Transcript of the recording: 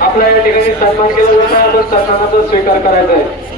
आपल्या या ठिकाणी सन्मान केला जात आहे आपण सन्मानाचा स्वीकार करायचा आहे.